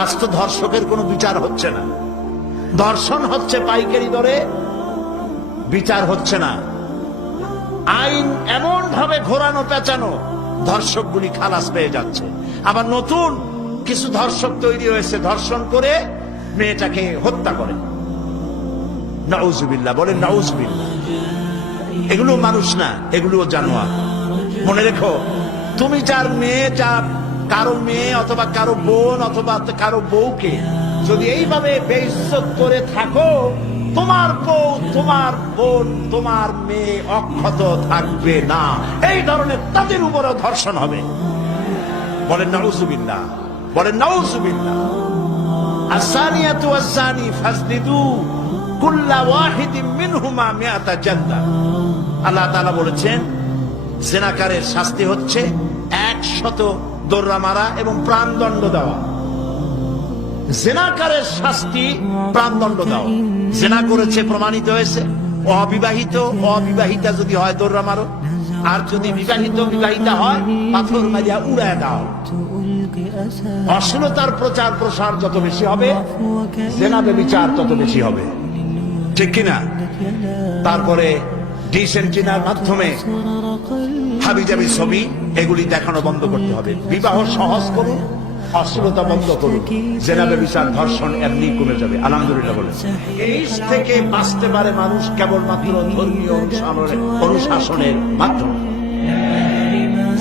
আজ তো ধর্ষকের কোনো বিচার হচ্ছে না, ধর্ষণ হচ্ছে পাইকারি দরে, বিচার হচ্ছে না। আইন এমন ভাবে ঘোরানো পেঁচানো, ধর্ষকগুলি খালাস পেয়ে যাচ্ছে। আবার নতুন কিছু ধর্ষক তৈরি হয়েছে, ধর্ষণ করে মেয়েটাকে হত্যা করে। নাউজুবিল্লাহ, বলেন নাউজুবিল্লাহ। এগুলো মানুষ না, এগুলো জানোয়ার। মনে রেখো, তুমি যার মেয়ে, যার কারো মেয়ে অথবা কারো বোন অথবা কারো বউকে যদি এইভাবে বেইজ্জত করে থাকো, তোমার বউ, তোমার বোন, তোমার মেয়ে অক্ষত থাকবে না। এই ধরনের তাদের উপরেও ধর্ষণ হবে। বলেন নাউজুবিল্লাহ, বলেন নাউজুবিল্লাহ। আসানিয়াতু ওয়াসানি ফাজলিদু কুল্লা ওয়াহিদিন মিনহুমা মিআতা জালদা। আল্লাহ তাআলা বলেছেন, জিনাকারের শাস্তি হচ্ছে 100 দোররা মারা এবং প্রাণদণ্ড দেওয়া। জিনাকারের শাস্তি প্রাণদণ্ড দেওয়া। জিনা করেছে, প্রমাণিত হয়েছে, অবিবাহিতা যদি হয় দোররা মারো, আর যদি বিবাহিতা হয় পাথর মারিয়া উড়ায় দাও। অশ্লীলতার প্রচার প্রসার যত বেশি হবে, জিনা ব্যভিচার তত বেশি হবে, ঠিক কিনা? তারপরে ডিশ এন্টিনার মাধ্যমে হাবিজাবি ছবি এগুলি দেখানো বন্ধ করতে হবে। বিবাহ সহজ করুন, অশ্লীলতা বন্ধ করুন, জিনা ব্যভিচার ধর্ষণ এমনি কমে যাবে। আলহামদুলিল্লাহ বলে। এই থেকে বাঁচতে পারে মানুষ কেবলমাত্র ধর্মীয় অনুশাসনের মাধ্যমে।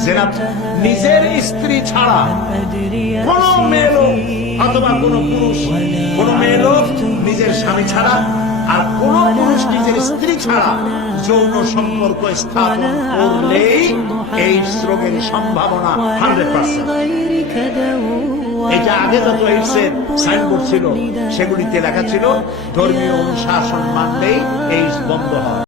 জিনা নিজের স্ত্রী ছাড়া কোন মেয়ে লোক অথবা কোন পুরুষ, কোন মেয়ে লোক নিজের স্বামী ছাড়া আর কোন পুরুষ নিজের স্ত্রী ছাড়া যৌন সম্পর্ক স্থাপন করলেই এই রোগের সম্ভাবনা 100%। এটা আগে যত এইডসের সাইনবোর্ড ছিল সেগুলিতে লেখা ছিল ধর্মীয় অনুশাসন মানলেই এইডস বন্ধ হয়।